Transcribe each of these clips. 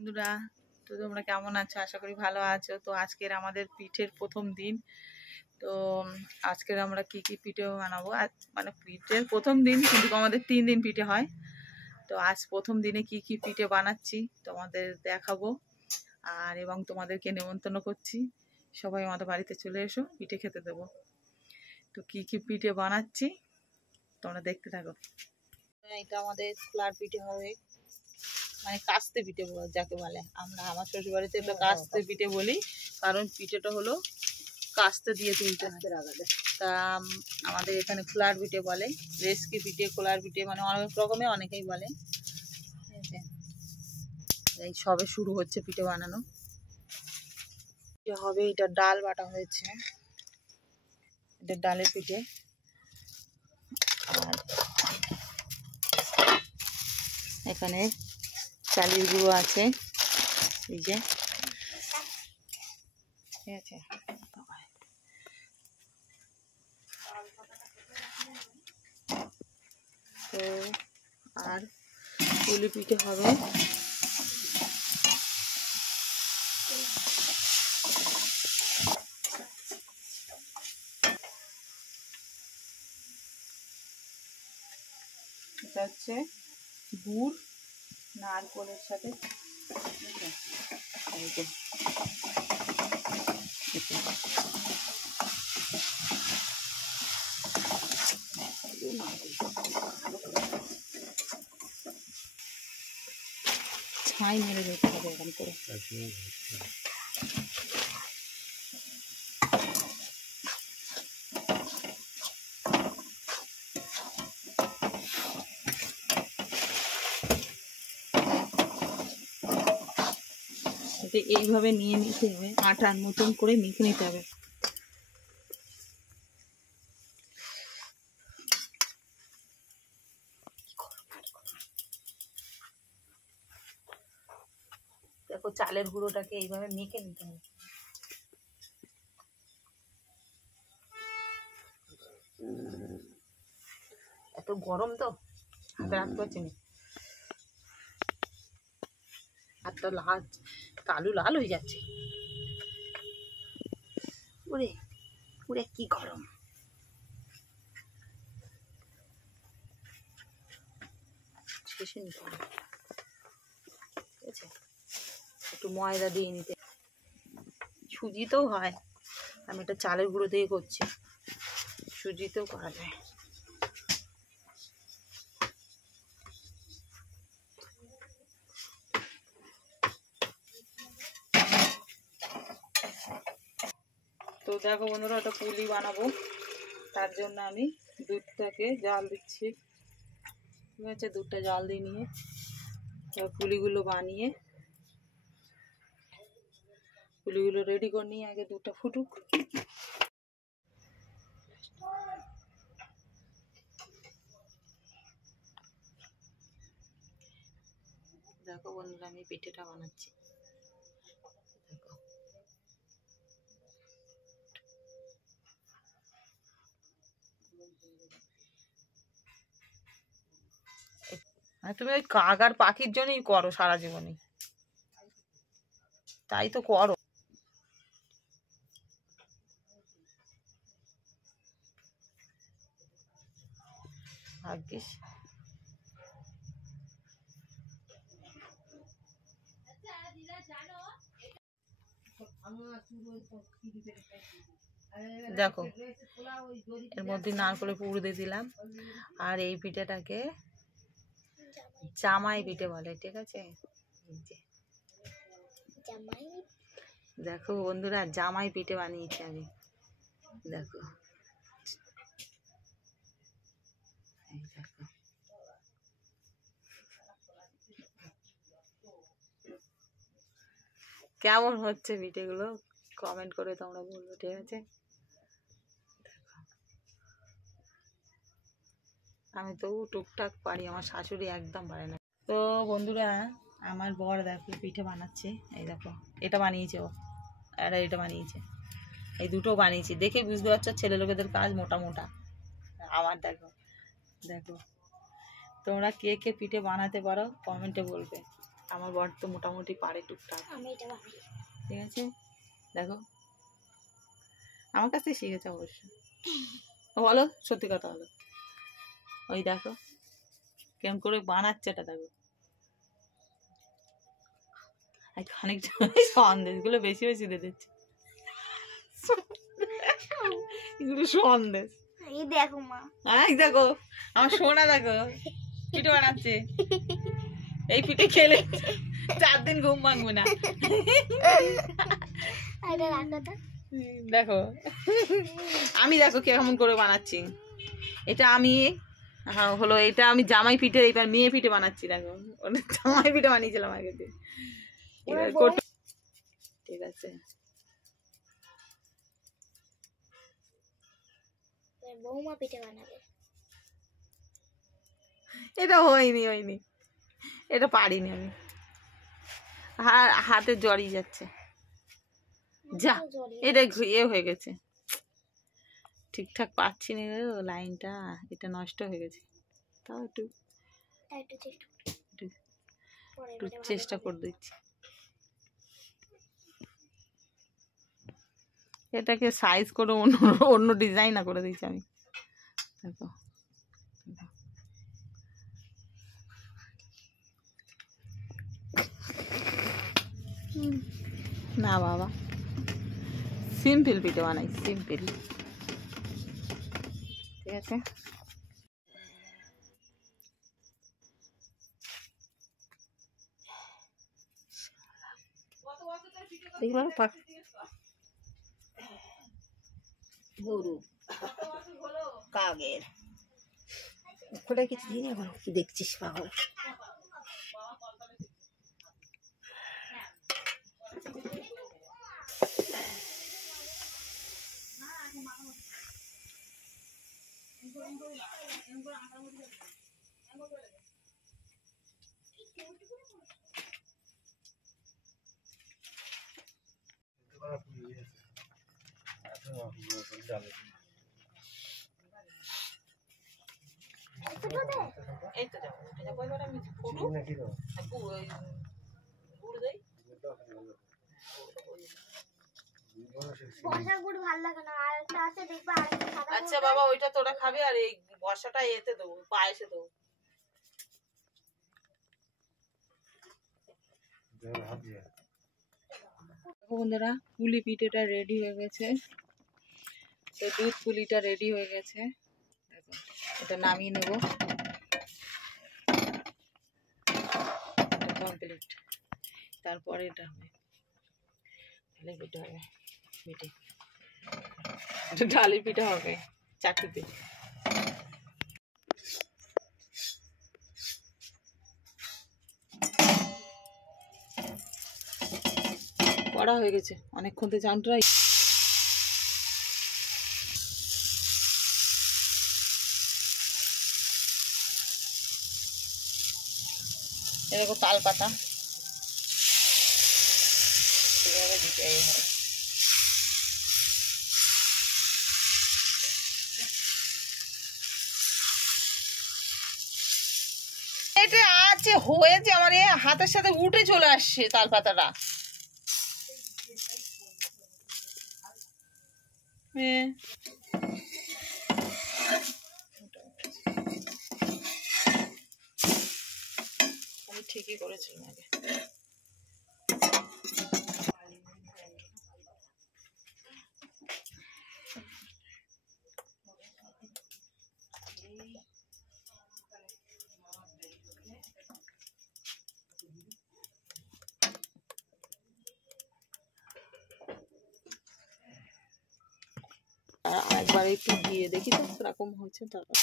বন্ধুরা, তো তোমরা কেমন আছো? আশা করি ভালো আছো। তো আজকের আমাদের পিঠের প্রথম দিন। তো আজকের আমরা কি কি পিঠে বানাবো, মানে পিঠের প্রথম দিন, কিন্তু আমাদের 3 দিন পিঠে হয়। তো আজ প্রথম দিনে কি কি পিঠে বানাচ্ছি তোমাদের দেখাবো, আর এবং তোমাদেরকে নেমন্তন্ন করছি, সবাই আমাদের বাড়িতে চলে এসো, পিঠে খেতে দেবো। তো কি কি পিঠে বানাচ্ছি তোমরা দেখতে থাকো। এটা আমাদের খোলার পিঠে হবে, মানে কাস্তে পিঠে যাকে বলে। আমার শ্বশুর বাড়িতে এটা কাস্তে পিঠে বলি, কারণ পিঠেটা হলো কাস্তে দিয়ে তুলতে হয়। তা আমাদের এখানে খোলার পিঠে বলে, রেসকি পিঠে, খোলার পিঠে, মানে অনেক রকমের অনেকেই বলে। ঠিক আছে, এই সবে শুরু হচ্ছে পিঠে বানানো। হবে এটা ডাল বাটা হয়েছে, এটা ডালের পিঠে। আর এখানে চালের গুঁড়ো আছে, এই যে, ঠিক আছে। তো আর পুলি পিঠে হবে, এটা হচ্ছে গুড় নারকেলের সাথে, ছাই মেরে দিতে হবে এরকম করে। এইভাবে নিয়ে নিতে হবে, আটার মতন করে মেখে নিতে হবে। দেখো, চালের গুঁড়োটাকে এইভাবে মেখে নিতে হবে। এত গরম তো হাতে রাখতে পারছি না, হাতটা লাল, কালো লাল হয়ে যাচ্ছে। ওরে ওরে, কি গরম! শেষে নিতে হবে, ঠিক আছে। একটু ময়দা দিয়ে নিতে, সুজিতেও হয়, আমি এটা চালের গুঁড়ো দিয়ে করছি, সুজিতেও করা যায়। তো দেখো বন্ধুরা, ওটা পুলি বানাবো, তার জন্য আমি দুধটাকে জাল দিচ্ছি। ঠিক আছে, দুধটা জাল দিয়ে নিয়ে পুলিগুলো বানিয়ে, পুলিগুলো রেডি করে নিয়ে আগে দুধটা ফুটুক। দেখো বন্ধুরা, আমি পিঠেটা বানাচ্ছি। দেখো, তুমি ওই কাক আর পাখির জন্যই করো সারা জীবনে, তাই তো করো। ভাগ্যিস দেখো, এর মধ্যে নারকেলের পুর দিয়ে দিলাম। আর এই পিঠেটাকে জামাই পিঠে বলে, ঠিক আছে। দেখো বন্ধুরা, জামাই পিঠে বানিয়েছি আমি। দেখো, কেমন হচ্ছে পিঠেগুলো কমেন্ট করে তোমরা বলবো, ঠিক আছে। আমি তো টুকটাক পারি, আমার শাশুড়ি একদম পারে না। তো বন্ধুরা, আমার বর দেখো পিঠে বানাচ্ছে, এই দেখো, এটা বানিয়েছে ও, আর এটা বানিয়েছে, এই দুটো বানিয়েছি। দেখে বুঝতে পারছো ছেলে লোকেদের কাজ মোটা মোটা। আমার দেখো, দেখো তোমরা কে কে পিঠে বানাতে পারো কমেন্টে বলবে। আমার বর তো মোটামুটি পারে টুকটাক। ঠিক আছে, দেখো আমার কাছ থেকে শিখেছে অবশ্য। বলো সত্যি কথা বলো। ওই দেখো কেমন করে বানাচ্ছে, এটা দেখো। খানিকটা সন্দেশগুলো বেশি বেশি দিয়ে দিচ্ছে, এগুলো সন্দেশ। এই দেখো মা, এই দেখো আমার সোনা দেখো পিঠে বানাচ্ছে। এই পিঠে খেলে 4 দিন ঘুম ভাঙবে না। দেখো আমি দেখো কেমন করে বানাচ্ছি। এটা আমি হলো, এটা আমি জামাই পিঠে, এবার মেয়ে পিঠে বানাচ্ছি। দেখো জামাই পিঠে বানিয়েছিলাম আগের দিন। ঠিক আছে, বৌমা পিঠে বানাবে। এটা হয়নি, এটা পারিনি আমি, হাতে জড়িয়ে যাচ্ছে। যা এটা ইয়ে হয়ে গেছে, ঠিকঠাক পাচ্ছি না লাইনটা, এটা নষ্ট হয়ে গেছে। তাও একটু চেষ্টা করে দিচ্ছি। এটাকে সাইজ করে অন্য ডিজাইন করে দিচ্ছি আমি। দেখো না বাবা, সিম্পল পিঠে বানাই, সিম্পল। ঠিক আছে, গরু কাগের ওটা কিছু দিন এখন কি দেখছিস পাগল। এই তো যাবো আমি আচ্ছা বাবা, ওইটা তোরা খাবি, আর এই বর্ষাটা এতে দেবো, পায়েসে দেবো। বন্ধুরা পুলি পিঠেটা রেডি হয়ে গেছে, তো দুধ পুলিটা রেডি হয়ে গেছে। এটা নামিয়ে নেব, কমপ্লিট। তারপরে এটা হবে পিঠে হবে, পিঠে ডালি পিঠে হবে চাটুতে। কড়া হয়ে গেছে অনেকক্ষণ তো চামটা। এরকম তাল পাতা দিতে হয়। এটা আছে হয়েছে, আমার হাতের সাথে উঠে চলে আসছে তাল পাতাটা। আমি ঠিকই করেছিলাম আগে। একবার একটু দিয়ে দেখি তো কিরকম হয়েছে, তারপর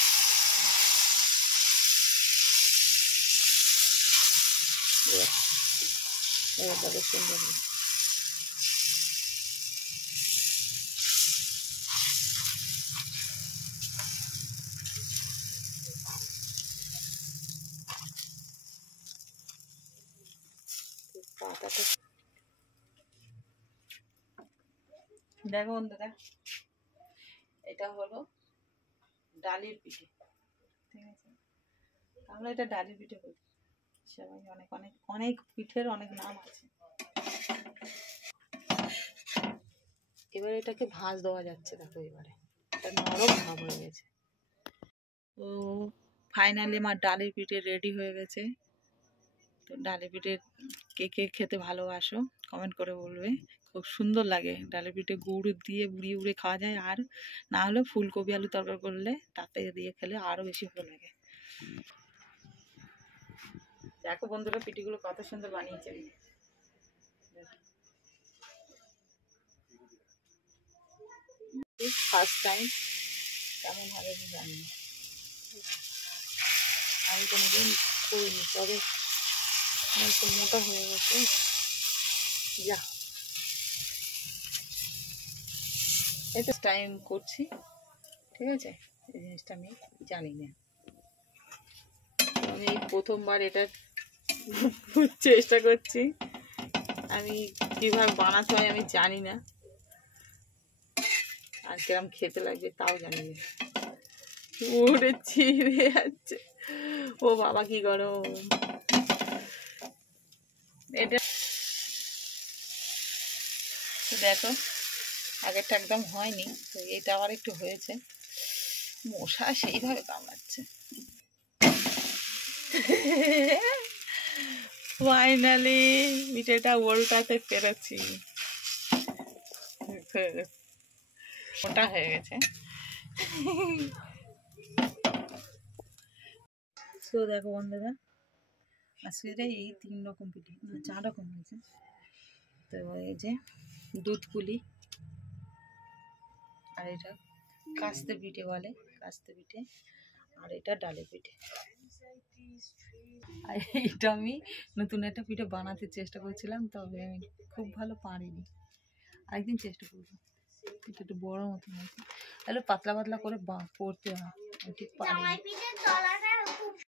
সুন্দর। পাতাটা দেখো বন্ধুরা, এটা হলো ডালির পিঠে। ঠিক আছে, আমরা এটা ডালির পিঠে করি। সবাই অনেক অনেক অনেক পিঠের অনেক নাম আছে। এবারে এটাকে ভাঁজ দেওয়া যাচ্ছে, দেখো এবারে এটা নরম ভাব হয়ে গেছে। তো ফাইনালি আমার ডালের পিঠে রেডি হয়ে গেছে। তো ডালের পিঠে কে কে খেতে ভালোবাসো কমেন্ট করে বলবে। খুব সুন্দর লাগে ডালের পিঠে, গুড় দিয়ে বুড়িয়ে উড়ে খাওয়া যায়, আর না হলে ফুলকপি আলু তরকারি করলে তাতে দিয়ে খেলে আরও বেশি ভালো লাগে। দেখো বন্ধুরা পিঠেগুলো কত সুন্দর বানিয়েছে। ফার্স্ট টাইম কেমন হবে আমি জানি না, আমি কোনোদিন করিনি, তবে একটু মোটা হয়ে গেছে। যা এটা টাইম করছি, ঠিক আছে, এই জিনিসটা আমি জানি না, আমি এই প্রথমবার এটা চেষ্টা করছি। আমি কীভাবে বানাতে হয় আমি জানি না, আর কিরম খেতে লাগবে তাও জানি না। উড়ে ছিঁড়ে যাচ্ছে, ও বাবা কি গরম। এটা দেখো আগেরটা একদম হয়নি, তো এটা আবার একটু হয়েছে। মশা সেইভাবে কামড়াচ্ছে। ফাইনালি পিঠেটা ওল্টাতে পেরেছি, ওটা হয়ে গেছে। তো দেখো বন্ধুরা আজকে এই 3 রকম পিঠে, 4 রকম হয়েছে। তো এই যে দুধ পুলি, আর এটা কাস্তে পিঠে বলে, কাস্তে পিঠে, আর এটা ডালের পিঠে। আর এইটা আমি নতুন একটা পিঠে বানাতে চেষ্টা করছিলাম, তবে আমি খুব ভালো পারিনি, আরেকদিন চেষ্টা করবো। এটা একটু বড় মতন হয়েছে, তাহলে পাতলা পাতলা করে করতে হয়, ঠিক পারিনি।